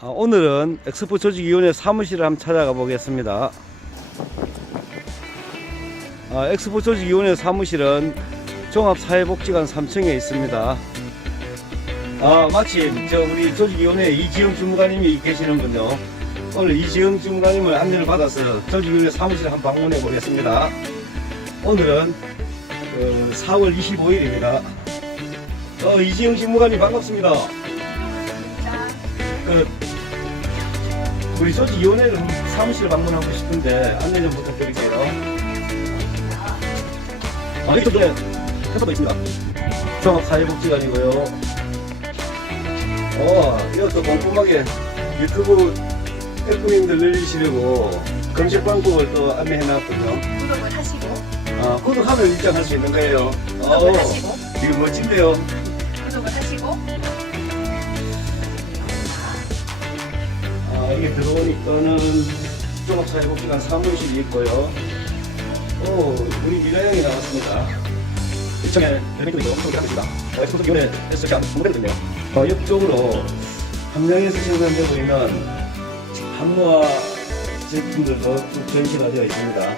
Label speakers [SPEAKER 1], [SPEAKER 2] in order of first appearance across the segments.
[SPEAKER 1] 아, 오늘은 엑스포 조직위원회 사무실을 한번 찾아가 보겠습니다. 아, 엑스포 조직위원회 사무실은 종합사회복지관 3층에 있습니다. 아, 마침 저 우리 조직위원회 이지영 주무관님이 계시는군요. 오늘 이지영 주무관님을 안내를 받아서 조직위원회 사무실에 한번 방문해 보겠습니다. 오늘은 어, 4월 25일입니다. 어, 이지영 주무관님 반갑습니다. 그 우리 조직위원회를 사무실 방문하고 싶은데 안내 좀 부탁드릴게요. 아, 이쪽에 회사도 있습니다. 종합사회복지관이고요. 어, 이것도 꼼꼼하게 유튜브 팬분님들 늘리시려고 검색 방법을 또 안내해놨군요.
[SPEAKER 2] 구독을 하시고
[SPEAKER 1] 아, 구독하면 입장할 수 있는 거예요.
[SPEAKER 2] 구독을
[SPEAKER 1] 어,
[SPEAKER 2] 하시고
[SPEAKER 1] 이거 멋진데요.
[SPEAKER 2] 구독을 하시고
[SPEAKER 1] 이게 들어오니까는 종합사 회복지관 사무실이 있고요. 오, 우리 미라 형이 나왔습니다. 1층에 엘리베이터도 있고, 소개하고 있습니다. 어, 엑스포트위원회에서 설치한 공모대도 있네요. 어, 옆쪽으로 함량에서 생산되고 있는 한노화 제품들도 쭉 전시가 되어 있습니다.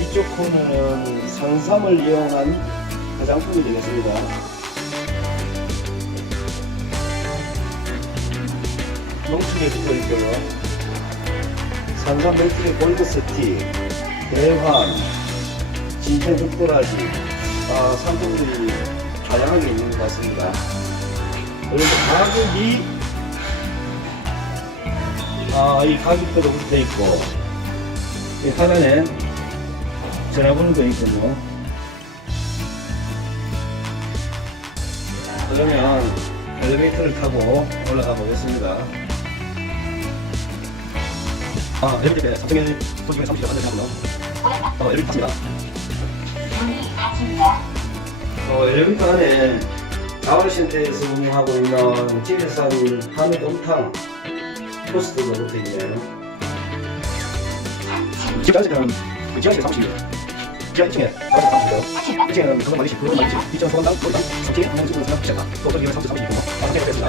[SPEAKER 1] 이쪽 코너는 산삼을 이용한 화장품이 되겠습니다. 농축에 붙어 있고요. 산삼 벨트의 골드스티, 대환, 진천 흑도라지, 아, 상품들이 다양하게 있는 것 같습니다. 그리고 가격이, 아, 이 가격표도 붙어 있고, 이 하단에 전화번호도 있군요. 그러면 엘리베이터를 타고 올라가 보겠습니다. 아, 엘리베이터에 3층에 소중의 사무실에 앉아있군요. 어, 엘리베이터 탑니다. 어, 엘리베이터 안에 자원센터에서 운영하고 있는 집에산 한우 곰탕 포스트가 붙어 있네요. 앉아있는 그 지하실 사무실이에요. 지하 2층에 자원센터 사무실이고요. 2층에는 그거 말이시, 그거 말이시, 2층 소방당, 소방당, 3층에 공공 지구를 생각하셨다. 또 사무실 사무실이 있고, 아, 상태가 됐습니다.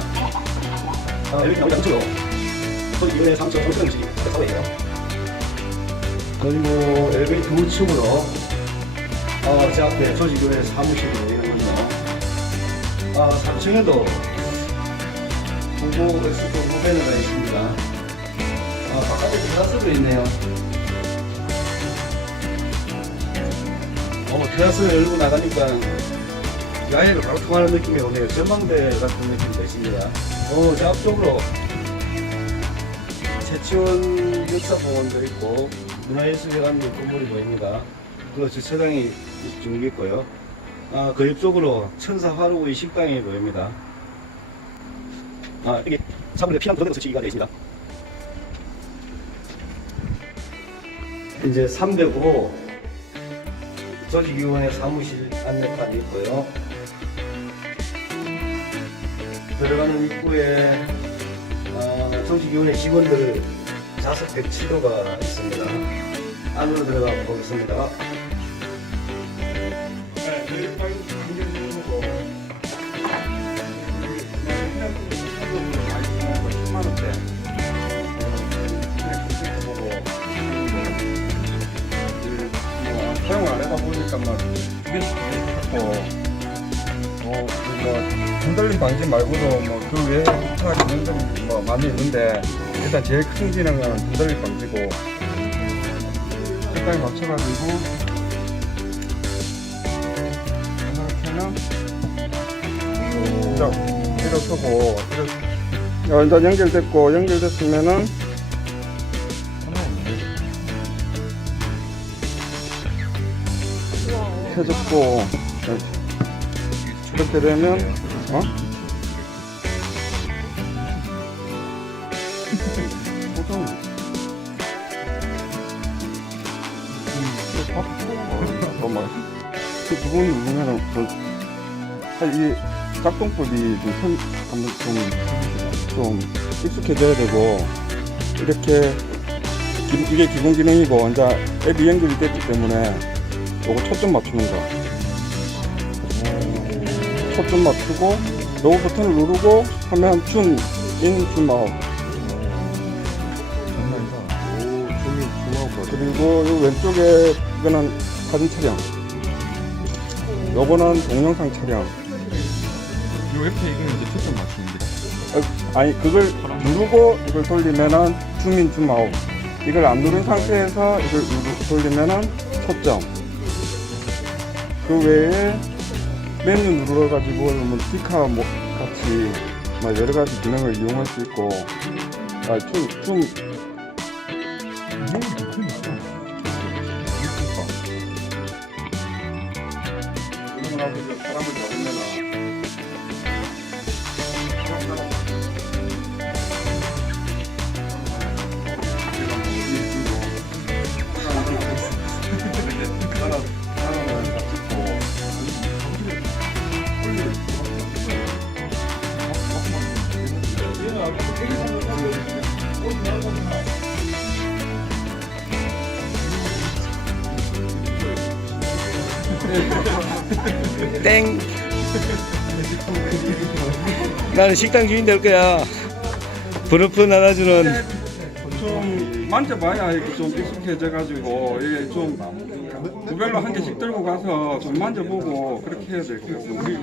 [SPEAKER 1] 아, 엘리베이터 나오지 않죠? 또 이번에 3층 정수영실 이 사회예요. 그리고 엘리베이터 우측으로 어, 제 앞에 조직교회 사무실이 보이는군요. 아, 3층에도 공고 엑스포 후배너가 있습니다. 아, 바깥에 테라스도 있네요. 어, 테라스를 열고 나가니까 야외를 바로 통하는 느낌이 오네요. 전망대 같은 느낌도 있습니다. 어, 제 앞쪽으로 제치원 역사공원도 있고 문화예술회관 건물이 보입니다. 그리고 주차장이 쭉 있고요. 아, 그 옆쪽으로 천사 화로구이 식당이 보입니다. 아, 이게 사물의 피난 그대로 설치가 되어 있습니다. 이제 305 조직위원회 사무실 안내판이 있고요. 들어가는 입구에 어, 조직위원회 직원들 좌석 배치도가 있습니다. 안으로 들어가 보겠습니다.
[SPEAKER 3] 사용을 안 해다 보니까 막 흔들림 방지 말고도 뭐 그 외에 기타 기능들이 뭐 많이 있는데 일단 제일 큰 기능은 흔들림 방지고 색깔 맞춰가지고 이렇게는 이렇게 이렇게 켜고 이렇게. 어, 일단 연결됐고 연결됐으면은 켜졌고 이렇게 되면 어? 보통 잠깐만 그두번 누르면 그 사실 이 작동법이 좀, 선, 한번 좀, 좀 익숙해져야 되고 이렇게 기- 이게 기본 기능이고 이제 앱이 연결이 됐기 때문에 요거 초점 맞추는 거. 초점 맞추고 요 버튼을 누르고 하면 줌 인, 줌 아웃
[SPEAKER 4] 장난이다. 오, 종이 중화가
[SPEAKER 3] 그리고 요 왼쪽에 이거는 사진 촬영 요거는 동영상 촬영
[SPEAKER 4] 요 옆에 이거는 이제 초점 맞추는 데.
[SPEAKER 3] 어, 아니 그걸 누르고 이걸 돌리면은 줌인 줌 아웃 이걸 안 누른 상태에서 이걸 누르, 돌리면은 초점 그 외에 메뉴 눌러가지고 뭐 디카 뭐 같이 막 여러 가지 기능을 이용할 수 있고.
[SPEAKER 4] 무슨 있어?
[SPEAKER 3] 사람을 잡으면
[SPEAKER 1] 땡. 나는 식당 주인 될 거야. 브루프 나눠주는
[SPEAKER 3] 좀 만져봐야 이게 좀 익숙해져가지고 이게 좀 구별로 한 개씩 들고 가서 좀 만져보고 그렇게 해야 될 것 같아요.